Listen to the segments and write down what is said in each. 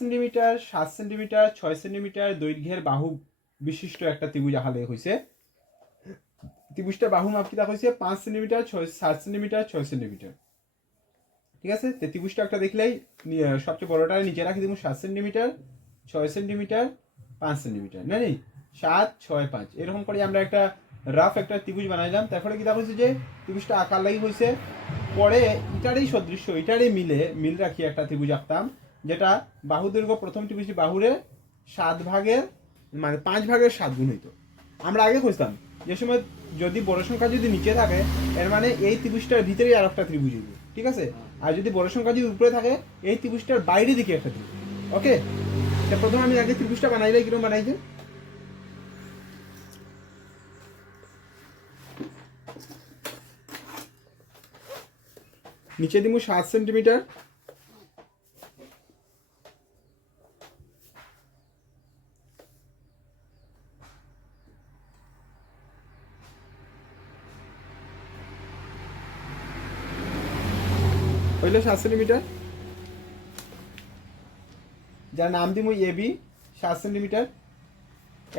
Centimetre 7 centimetre 6 centimetre দৈর্ঘ্যের বাহু বিশিষ্ট একটা ত্রিভুজ আহলে হয়েছে। ত্রিভুজটার বাহু মাপ কিতা হয়েছে 5 সেন্টিমিটার 7 সেন্টিমিটার 6 সেন্টিমিটার। ঠিক আছে, তো ত্রিভুজটা একটা দেখলেই সবচেয়ে বড়টা নিচে রাখি দিব 7 সেন্টিমিটার 6 সেন্টিমিটার 5 সেন্টিমিটার, না নেই 7 6 5 এরকম করে আমরা একটা রাফ একটা ত্রিভুজ বানাইলাম। তারপরে কি দেখা হয়েছে যে ত্রিভুজটা আকার লাগি হয়েছে, পরে এটারই সদৃশ্য এটারই মিল রাখি একটা ত্রিভুজ আঁকতাম, যেটা বাহু দৈর্ঘ্য প্রথম ত্রিভুজটি বাহুরে 7 ভাগের মানে 5 ভাগের 7 গুণ হইতো। আমরা আগে খুঁজতাম যে সময় যদি বড় সংখ্যা যদি নিচে থাকে এর মানে এই ত্রিভুজটার ভিতরেই আর একটা ত্রিভুজ হইবে, ঠিক আছে। আর যদি বড় সংখ্যা যদি উপরে থাকে এই ত্রিভুজটার বাইরে দিকে একটা ত্রিভুজ। ওকে, তো প্রথমে আমি আগে ত্রিভুজটা বানাইলে কিরকম বানাইছে, নিচে দিব 7 সেন্টিমিটার, হইলে 7 সেন্টিমিটার, যার নাম দিব এবি 7 সেন্টিমিটার।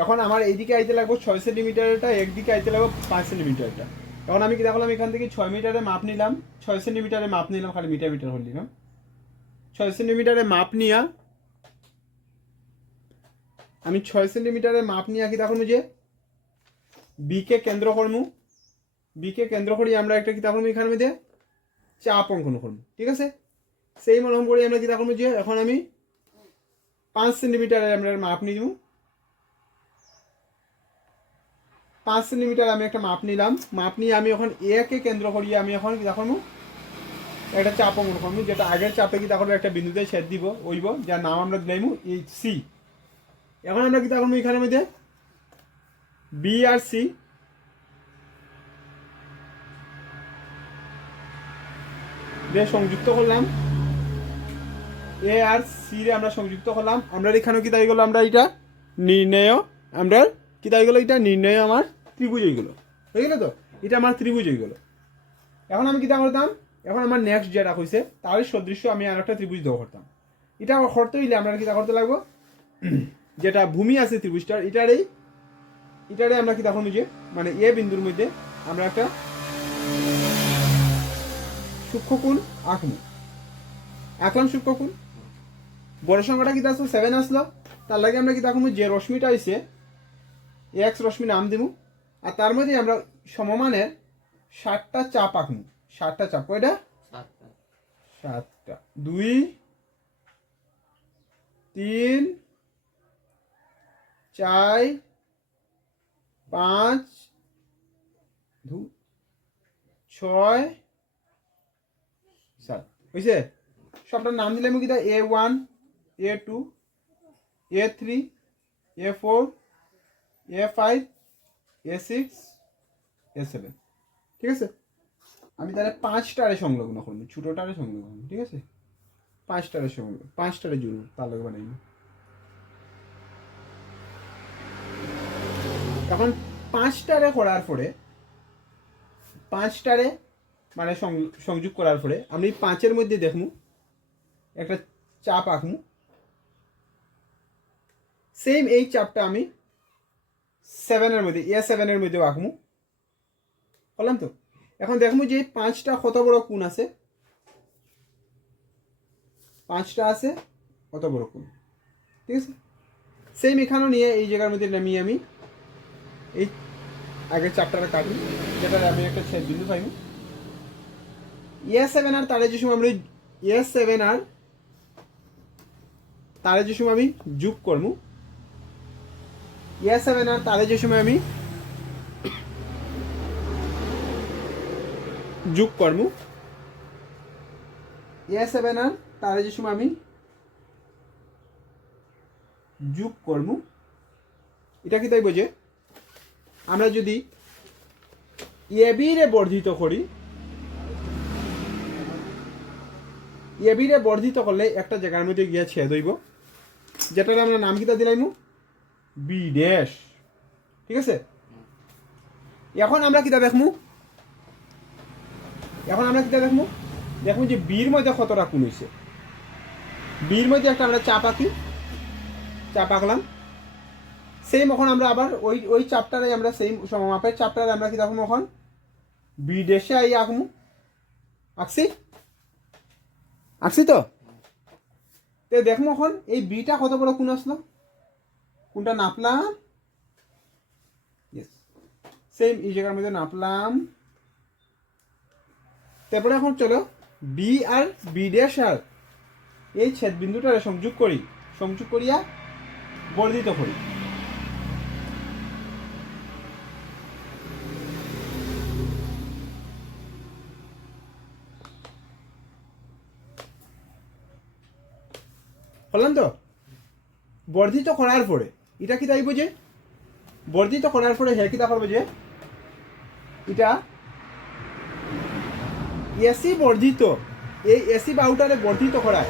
এখন আমার এইদিকে আইতে লাগবো 6 সেন্টিমিটারটা, একদিকে আইতে লাগবো 5 সেন্টিমিটারটা। এখন আমি কি দেখলাম এখান থেকে 6 মিটারে মাপ নিলাম, 6 সেন্টিমিটারে মাপ নিলাম, খালি মিটার মিটার হল দিলাম। 6 সেন্টিমিটারে মাপ নিয়া আমি 6 সেন্টিমিটারে মাপ নিয়া কি দেখুন যে বিকে কেন্দ্র করমু, বিকে কেন্দ্র করি আমরা একটা কি দেখুন এখানে মধ্যে চাপ অঙ্কন করবো, ঠিক আছে। সেই মলম করি আমরা কি দেখুন যে এখন আমি 5 সেন্টিমিটারে আমরা মাপ নিব, 5 সেন্টিমিটার আমি একটা মাপ নিলাম। মাপ নিয়ে আমি এখন একে কেন্দ্র করি আমি এখন কি দেখো একটা চাপ অঙ্কন করবো, যেটা আগের চাপে কি দেখো একটা বিন্দুতে ছেদ দিব ওইব, যার নাম আমরা দিলাম এইচ সি। এখন আমরা কি দেখো এখানে মধ্যে বি আর সি দিয়ে সংযুক্ত করলাম, এ আর সি রে আমরা সংযুক্ত করলাম। আমরা এখানেও কি দাঁড়িয়ে গেলো, আমরা এটা নির্ণয় আমরা কি দাঁড়িয়ে গেলো, এটা নির্ণয় আমার ত্রিভুজ হয়ে গেলো, হয়ে গেলো তো, এটা আমার ত্রিভুজ হয়ে গেলো। এখন আমি কিতা করতাম, এখন আমার নেক্সট যেটা হয়েছে তার সদৃশ্য আমি আর একটা ত্রিভুজ দেওয়া করতাম। এটা করতে হইলে আমরা কিতা করতে লাগবো, যেটা ভূমি আছে ত্রিভুজটার এটারে আমরা কিতা করবো যে মানে এ বিন্দুর মধ্যে আমরা একটা সূক্ষ্মকোণ আঁকবো, আঁকলাম সূক্ষ্মকোণ। বড় সংখ্যাটা কিতা আসলো 7 আসলো, তার লাগে আমরা কিতা করবো যে রশ্মিটা আইছে এক্স রশ্মি নাম দিব, আর তার মধ্যে আমরা সমমানের 7টা চাপ আঁকবো। 7টা চাপ, কয়টা 7টা, 2 3 4 5 6 7 হয়েছে। সবটার নাম দিলাম কি A1 A2 A3 A4 A5 A6 A7, ঠিক আছে। আমি তাহলে 5টারে সংলগ্ন করবো, ছোটোটারে সংলগ্ন, ঠিক আছে। 5টারে সংলগ্ন, 5টারে জুড়বো, তার লগে বানাইব। তখন 5টারে করার পরে 5টারে মানে সংযোগ করার পরে আমি 5-এর মধ্যে দেখমু একটা চাপ আঁকমু, সেম এই চাপটা আমি 7-এর মধ্যে A7-এর মধ্যেও আঁকমু, বললাম তো। এখন দেখমু যে 5টা কত বড় কোণ আছে, 5টা আছে কত বড় কোণ, ঠিক আছে। সেম এখানেও নিয়ে এই জায়গার মধ্যে নামিয়ে আমি এই আগের চাপটাটা কাটি, যেটা আমি একটা ছেদ বিন্দু পাইব। A7 আর তারে যে সময় আমরা A7 আর তারে যে সময় আমি যোগ করবো, A7 আর তারে যে সময় আমি যোগ করবো, A7 আর তারে যে সময় আমি যোগ করবো, এটা কি তাই বোঝে আমরা যদি এবি রে বর্ধিত করি, এবি রে বর্ধিত করলে একটা জায়গার মধ্যে গিয়ে ছেদ হইব, যেটার আমরা নাম কিতা দিলাইমু বি ড্যাশ, ঠিক আছে। এখন আমরা কিতা দেখমু, এখন আমরা কিতা দেখমু, দেখমু যে বির মধ্যে কতটা কোণ হইছে, বির মধ্যে একটা আমরা চাপ আঁকি, চাপ আঁকলাম। সেম এখন আমরা আবার ওই ওই চাপটারে আমরা সেম সমমাপের চাপটারে আমরা কি দেখুন এখন বি ডেশে আই আঁকমু, আঁকছি আঁকছি তো দেখবো এখন এই বিটা কত বড় কোণ আসলো, কোনটা নাপলাম, সেম এই জায়গার মধ্যে নাপলাম। তারপরে এখন চলো বি আর বি ড্যাশ আর এই ছেদ বিন্দুটারে সংযোগ করি, সংযোগ করিয়া বর্ধিত করি। বললাম তো বর্ধিত করার পরে এটা কি তাইব যে বর্ধিত করার পরে হ্যাঁ কিতা করবো যে এটা এসি বর্ধিত, এই এসি বাহুটারে বর্ধিত করার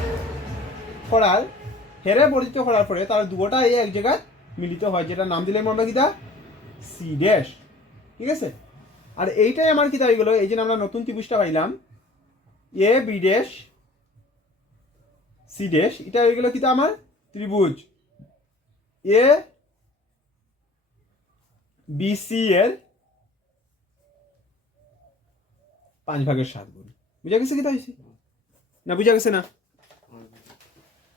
হেরে বর্ধিত করার পরে তার দুটা এই এক জায়গায় মিলিত হয়, যেটা নাম দিলাম আমরা কিতা সি ড্যাশ, ঠিক আছে। আর এইটাই আমার কিতা হয়ে গেল, এই যে আমরা নতুন ত্রিভুজটা পাইলাম A B dash C dash, এটা হয়ে গেল কিতা আমার ত্রিভুজ এ বি সি এর 5/7 গুণ। বুঝা গেছে কিতা হয়েছে না, বুঝা গেছে না,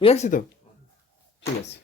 বুঝা গেছে তো, ঠিক আছে।